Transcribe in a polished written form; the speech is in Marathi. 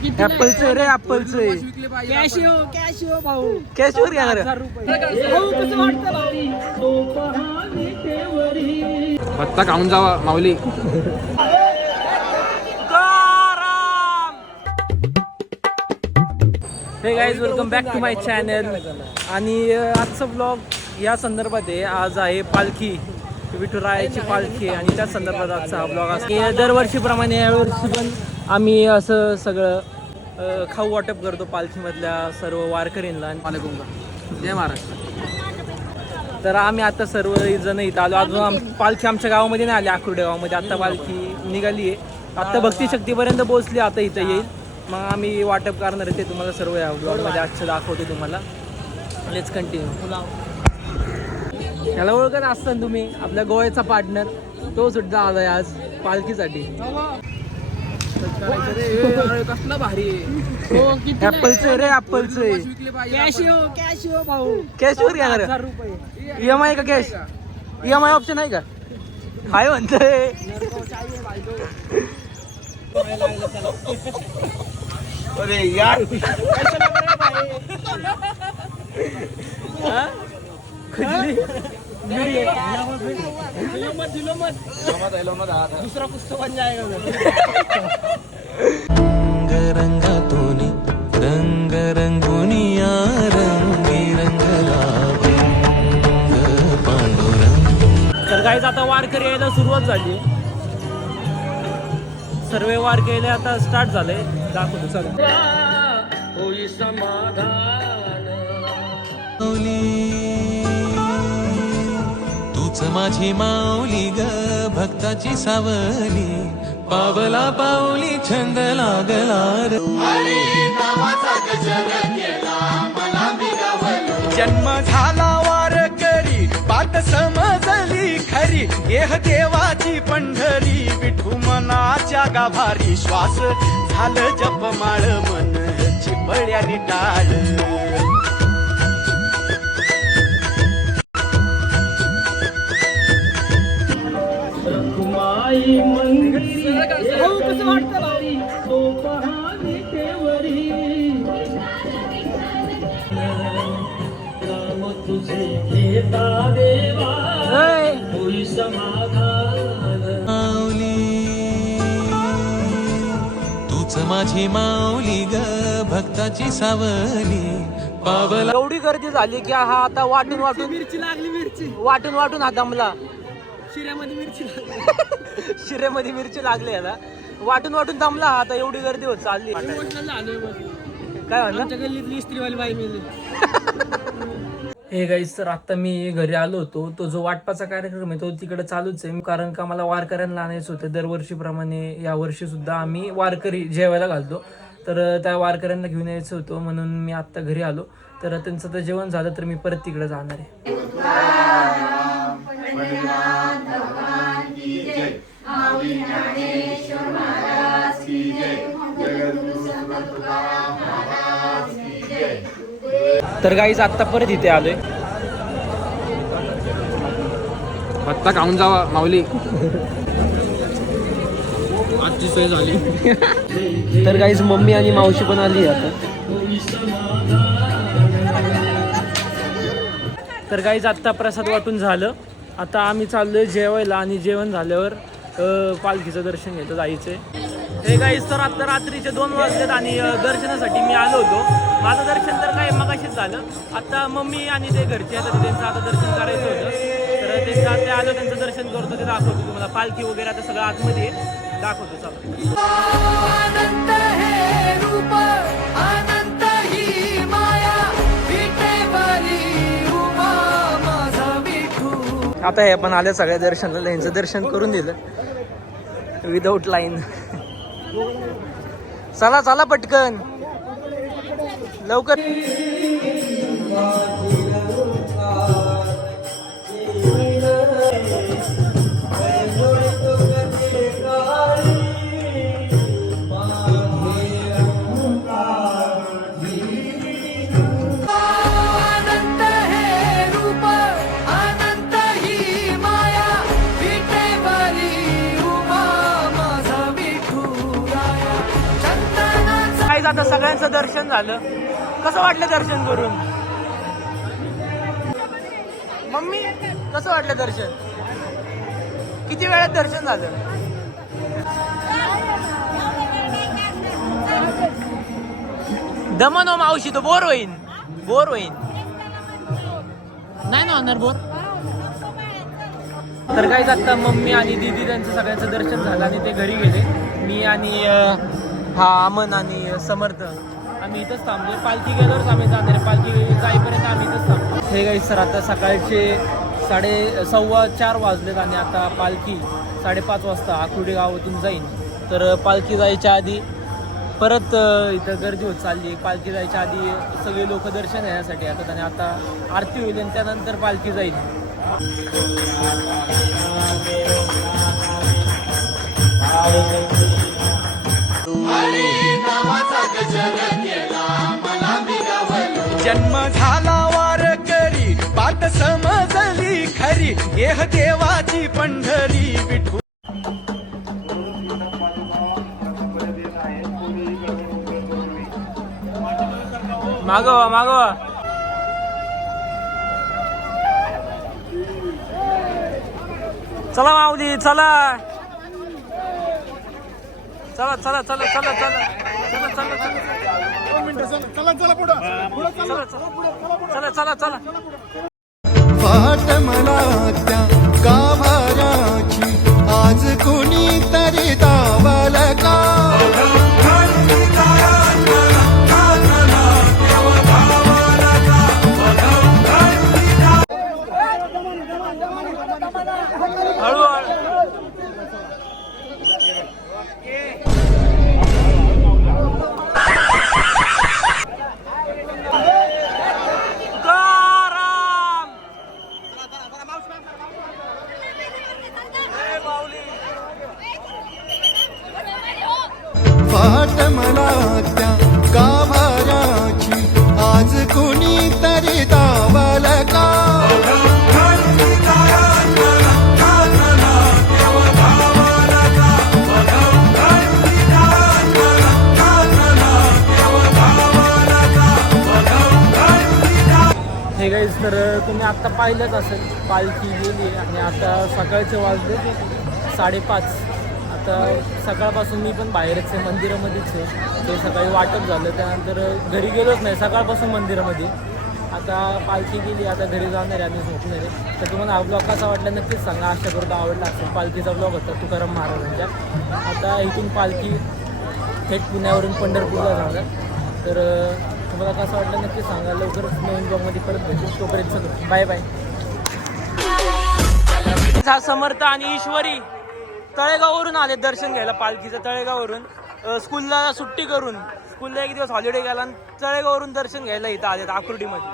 ऍपलचं रे ऍपलचं कॅशिओ भाऊ कॅशवर घेणार 1000 रुपये भाऊ कसं वाटतं भाऊ पत्ता खाऊन जावा माऊली. Hey guys welcome back to my channel. आणि आजचं ब्लॉग या संदर्भात आहे. आज आहे पालखी, विठुरायाची पालखी आणि त्याच संदर्भात आजचा हा ब्लॉग असतो. दरवर्षीप्रमाणे यावर्षी पण आम्ही असं सगळं खाऊ वाटप करतो पालखीमधल्या सर्व वारकरींना. जय महाराष्ट्र. तर आम्ही आता सर्व जण इथं आलो. अजून पालखी आमच्या गावामध्ये नाही आली, आकुर्डे गावामध्ये. आता पालखी निघाली आहे, आता भक्ती शक्तीपर्यंत पोहोचली, आता इथं येईल. मग आम्ही वाटप करणार आहे ते तुम्हाला सर्व या ब्लॉगमध्ये आजचं दाखवतो तुम्हाला. Let's continue. याला ओळखत असताना तुम्ही, आपल्या गोव्याचा पार्टनर, तो सुद्धा आलाय आज पालखीसाठी. कसला भारी ऍपलचं रे ऍपलचं कॅशिओ भाऊ कॅशवर घेणार 1000 रुपये EMI का कॅश? EMI ऑप्शन आहे का? हाय म्हणतोय. अरे यार दुसरा पुस्तक बन जाएगा. रंगातून रंग रंगुनिया रंगी रंगला पांडुरंग. तर गाईज आता वारकरी यायला सुरुवात झाली. सर्व वारकरी आता स्टार्ट झाले. दाखवतो चला. तूच माझी माऊली ग भक्ताची सावली, पावला पाऊली छंद लागला रे. जन्म झाला वारकरी, बात समजली खरी, देह देवाची पंढरी, विठू मनाच्या गाभारी. श्वास झालं जपमाळ, मन चिपळ्यानी टाळ. भाऊ कसं वाटतं माऊली तूच माझी माऊली ग भक्ताची सावली, पावला. एवढी गर्दी झाली की हा आता वाटून वाटून मिरची लागली, मिरची वाटून वाटून हा दमला. शिऱ्यामध्ये मिरची लागली. शिरेमध्ये मिरची लागली याला, वाटून वाटून दमला हा आता. एवढी गर्दी होत चालली. काय म्हणलं? आमच्या गल्लीतली इस्त्रीवाली बाई मिळली. हे गाईस, तर आता मी घरी आलो होतो. तो जो वाटपाचा कार्यक्रम आहे तो तिकडे चालूच आहे, कारण का मला वारकऱ्यांना आणायचं होतं. दरवर्षीप्रमाणे या वर्षी सुद्धा आम्ही वारकरी जेवायला घालतो, तर त्या वारकऱ्यांना घेऊन यायचं होतं, म्हणून मी आत्ता घरी आलो. तर त्यांचं तर जेवण झालं तर मी परत तिकडे जाणार आहे. तर गाईज आत्ता परत इथे आलोय. पत्ता खाऊन जावा माऊली. आजची सोय झाली. तर गाईज मम्मी आणि मावशी पण आली आता. तर गाईज आत्ता प्रसाद वाटून झालं. आता आम्ही चाललोय जेवायला आणि जेवण झाल्यावर पालखीचं दर्शन घेतो जायचंय. हे गाईज, तर आता रात्रीचे 2 वाजलेत आणि दर्शनासाठी मी आलो होतो. माझं दर्शन तर काय मगाशीच झालं. आता मम्मी आणि ते घरचे आता त्यांचं आता दर्शन करायचं होतं, तर त्यांचं आता आलं, त्यांचं दर्शन करतो, ते दाखवतो तुम्हाला. पालखी वगैरे आता सगळं आतमध्ये आहे, दाखवतो चला. आता हे पण आले सगळ्या दर्शनाला. यांचं दर्शन करून दिलं विदाऊट लाईन. चला चला पटकन लवकर. गाईज आता सगळ्यांचं दर्शन झालं. कसं वाटलं दर्शन करून? मम्मी कसं वाटलं दर्शन? किती वेळात दर्शन झालं? दमन हो मावशी तो बोर होईन नाही ना होणार बोर. तर काहीच आता मम्मी आणि दीदी त्यांचं सगळ्यांचं दर्शन झालं आणि ते घरी गेले. मी आणि हा अमन आणि समर्थ आम्ही इथंच थांबलो. पालखी गेल्यावरच आम्ही जाणार. पालखी जाईपर्यंत आम्ही इथंच थांबलो. हे काही सर आता सकाळचे 3:15 वाजलेत आणि आता पालखी 5:30 वाजता आकुर्डी गावातून जाईन. तर पालखी जायच्या आधी परत इथं गर्दी होत चालली. पालखी जायच्या आधी सगळे लोक दर्शन घेण्यासाठी येतात आणि आता आरती होईल आणि त्यानंतर पालखी जाईल. जन्म झाला वारकरी बात समजली खरी देह देवाची पंढरी विठू. मागवा चला माऊली चला चला चला चला चला चला चला चला चला चला. फाट मला त्या गाभाऱ्याची आज कोणी तरी दावाल का. फाट मला त्या गाभाऱ्याची आज कोणी तरी दावाल का. हे गाईज तर तुम्ही आत्ता पाहिलंच असेल पालखी गेली आणि आता सकाळचे वाजले 5:30. आता सकाळपासून मी पण बाहेरच आहे मंदिरामध्येच आहे. ते सकाळी वाटप झालं त्यानंतर घरी गेलोच नाही सकाळपासून मंदिरामध्ये. आता पालखी गेली आता घरी जाणार आहे आणि झोपणार आहे. तर तुम्हाला हा ब्लॉग कसा वाटला नक्कीच सांगा. आशा करतो आवडला असेल. पालखीचा ब्लॉग होता तुकाराम महाराजांच्या. आता इथून पालखी थेट पुण्यावरून पंढरपूरला जाणार. तर तुम्हाला कसं वाटलं नक्की सांगा. लवकरच नवीन ब्लॉगमध्ये परत भेटू. तोपर्यंत बाय बाय. हा समर्थ आणि ईश्वरी तळेगाववरून आले दर्शन घ्यायला पालखीचं. तळेगाववरून स्कूलला सुट्टी करून स्कूलला एक दिवस हॉलिडे गेला आणि तळेगाववरून दर्शन घ्यायला इथं आले आकुर्डीमध्ये.